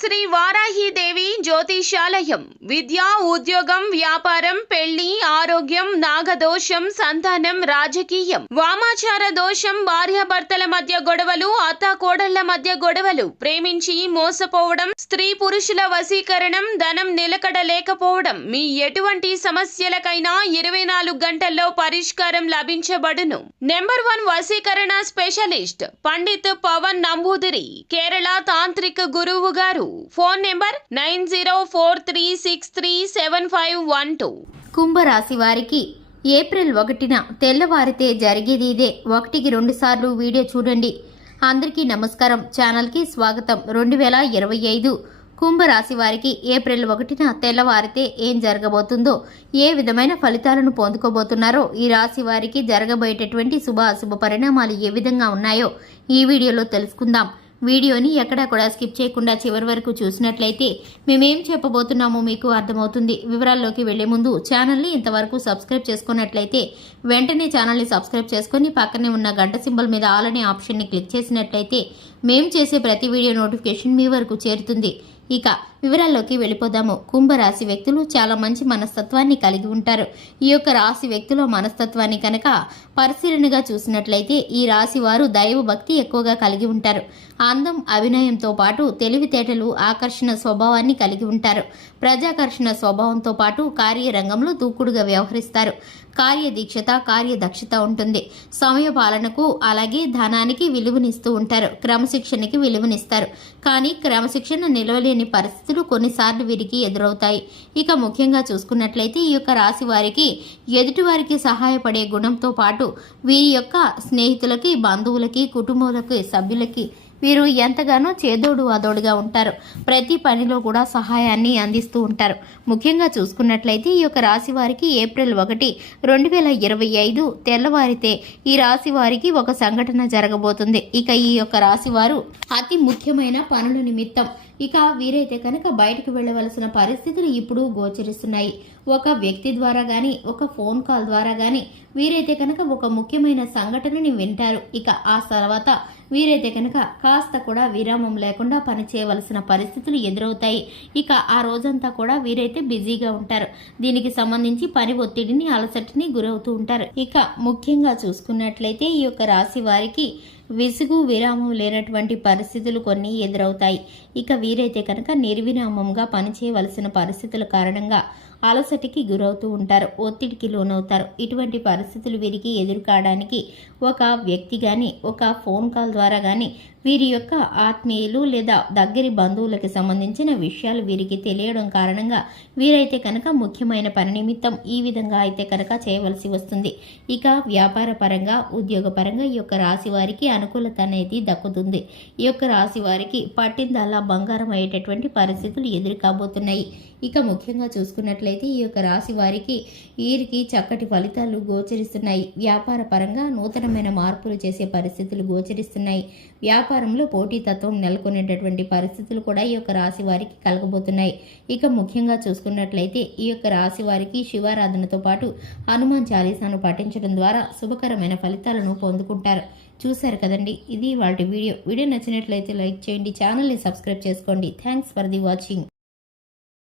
శ్రీ వారాహిదేవి జ్యోతిషాలయం విద్య, ఉద్యోగం, వ్యాపారం, పెళ్లి, ఆరోగ్యం, నాగదోషం, సంతానం, రాజకీయం, వామాచార దోషం, భార్యాభర్తల మధ్య గొడవలు, అత్తాకోడళ్ల మధ్య గొడవలు, ప్రేమించి మోసపోవడం, స్త్రీ పురుషుల వశీకరణం, ధనం నిలకడ లేకపోవడం, మీ ఎటువంటి సమస్యలకైనా 24 గంటల్లో పరిష్కారం లభించబడును. నెంబర్ 1 వశీకరణ స్పెషలిస్ట్ పండిత్ పవన్ నంబూదిరి, కేరళ తాంత్రిక గురువు గారు. Phone number 9043637512. కుంభరాశి వారికి ఏప్రిల్ 1న తెల్లవారితే జరిగేది ఇదే. 1కి 2 సార్లు వీడియో చూడండి. అందరికీ నమస్కారం. ఛానల్కి స్వాగతం. 2025 కుంభరాశి వారికి ఏప్రిల్ 1న తెల్లవారితే ఏం జరగబోతుందో, ఏ విధమైన ఫలితాలను పొందుకోబోతున్నారో, ఈ రాశి వారికి జరగబోయేటటువంటి శుభ అశుభ పరిణామాలు ఏ విధంగా ఉన్నాయో ఈ వీడియోలో తెలుసుకుందాం. వీడియోని ఎక్కడా కూడా స్కిప్ చేయకుండా చివరి వరకు చూసినట్లయితే మేమేం చెప్పబోతున్నామో మీకు అర్థమవుతుంది. వివరాల్లోకి వెళ్లే ముందు ఛానల్ని ఇంతవరకు సబ్స్క్రైబ్ చేసుకున్నట్లయితే వెంటనే ఛానల్ని సబ్స్క్రైబ్ చేసుకుని పక్కనే ఉన్న గంట సింబల్ మీద ఆల్ అనే ఆప్షన్ని క్లిక్ చేసినట్లయితే మేము చేసే ప్రతి వీడియో నోటిఫికేషన్ మీ వరకు చేరుతుంది. ఇక వివరాల్లోకి వెళ్ళిపోదాము. కుంభరాశి వ్యక్తులు చాలా మంచి మనస్తత్వాన్ని కలిగి ఉంటారు. ఈ యొక్క రాశి వ్యక్తుల మనస్తత్వాన్ని కనుక పరిశీలనగా చూసినట్లయితే ఈ రాశి వారు దైవ భక్తి ఎక్కువగా కలిగి ఉంటారు. అందం, అభినయంతో పాటు తెలివితేటలు, ఆకర్షణ స్వభావాన్ని కలిగి ఉంటారు. ప్రజాకర్షణ స్వభావంతో పాటు కార్యరంగంలో దూకుడుగా వ్యవహరిస్తారు. కార్యదీక్షత, కార్యదక్షత ఉంటుంది. సమయ పాలనకు అలాగే ధనానికి విలువనిస్తూ ఉంటారు. క్రమశిక్షణకి విలువనిస్తారు. కానీ క్రమశిక్షణ నిలవలేని పరిస్థితులు కొన్నిసార్లు వీరికి ఎదురవుతాయి. ఇక ముఖ్యంగా చూసుకున్నట్లయితే ఈ యొక్క రాశి వారికి ఎదుటివారికి సహాయపడే గుణంతో పాటు వీరి యొక్క స్నేహితులకి, బంధువులకి, కుటుంబాలకి, సభ్యులకి వీరు ఎంతగానో చేదోడు వాదోడుగా ఉంటారు. ప్రతి పనిలో కూడా సహాయాన్ని అందిస్తూ ఉంటారు. ముఖ్యంగా చూసుకున్నట్లయితే ఈ యొక్క రాశి వారికి ఏప్రిల్ 1, 2025 తెల్లవారితే ఈ రాశి వారికి ఒక సంఘటన జరగబోతుంది. ఇక ఈ యొక్క రాశి వారు అతి ముఖ్యమైన పనుల నిమిత్తం ఇక వీరైతే కనుక బయటకు వెళ్ళవలసిన పరిస్థితులు ఇప్పుడు గోచరిస్తున్నాయి. ఒక వ్యక్తి ద్వారా కానీ, ఒక ఫోన్ కాల్ ద్వారా కానీ వీరైతే కనుక ఒక ముఖ్యమైన సంఘటనని వింటారు. ఇక ఆ తర్వాత వీరైతే కనుక కాస్త కూడా విరామం లేకుండా పని చేయవలసిన పరిస్థితులు ఎదురవుతాయి. ఇక ఆ రోజంతా కూడా వీరైతే బిజీగా ఉంటారు. దీనికి సంబంధించి పని ఒత్తిడిని, అలసటిని గురవుతూ ఉంటారు. ఇక ముఖ్యంగా చూసుకున్నట్లయితే ఈ యొక్క రాశి వారికి విసుగు, విరామం లేనటువంటి పరిస్థితులు కొన్ని ఎదురవుతాయి. ఇక వీరైతే కనుక నిర్విరామంగా పనిచేయవలసిన పరిస్థితుల కారణంగా అలసటికి గురవుతూ ఉంటారు. ఒత్తిడికి లోనవుతారు. ఇటువంటి పరిస్థితులు వీరికి ఎదురు కావడానికి ఒక వ్యక్తి కానీ, ఒక ఫోన్ కాల్ ద్వారా కానీ వీరి యొక్క ఆత్మీయులు లేదా దగ్గరి బంధువులకు సంబంధించిన విషయాలు వీరికి తెలియడం కారణంగా వీరైతే కనుక ముఖ్యమైన పని నిమిత్తం ఈ విధంగా అయితే కనుక చేయవలసి వస్తుంది. ఇక వ్యాపార పరంగా, ఉద్యోగ పరంగా ఈ యొక్క రాశి వారికి అనుకూలత అనేది దక్కుతుంది. ఈ యొక్క రాశి వారికి పట్టిందల్లా బంగారం అయ్యేటటువంటి పరిస్థితులు ఎదురు కాబోతున్నాయి. ఇక ముఖ్యంగా చూసుకున్నట్లయితే ఈ యొక్క రాశి వారికి వీరికి చక్కటి ఫలితాలు గోచరిస్తున్నాయి. వ్యాపార పరంగా నూతనమైన మార్పులు చేసే పరిస్థితులు గోచరిస్తున్నాయి. వ్యాపారంలో పోటీతత్వం నెలకొనేటటువంటి పరిస్థితులు కూడా ఈ యొక్క రాశి వారికి కలగబోతున్నాయి. ఇక ముఖ్యంగా చూసుకున్నట్లయితే ఈ యొక్క రాశి వారికి శివారాధనతో పాటు హనుమాన్ చాలీసాను పఠించడం ద్వారా శుభకరమైన ఫలితాలను పొందుకుంటారు. చూశారు కదండి, ఇది వాటి వీడియో నచ్చినట్లయితే లైక్ చేయండి, ఛానల్ని సబ్స్క్రైబ్ చేసుకోండి. Thanks for the watching.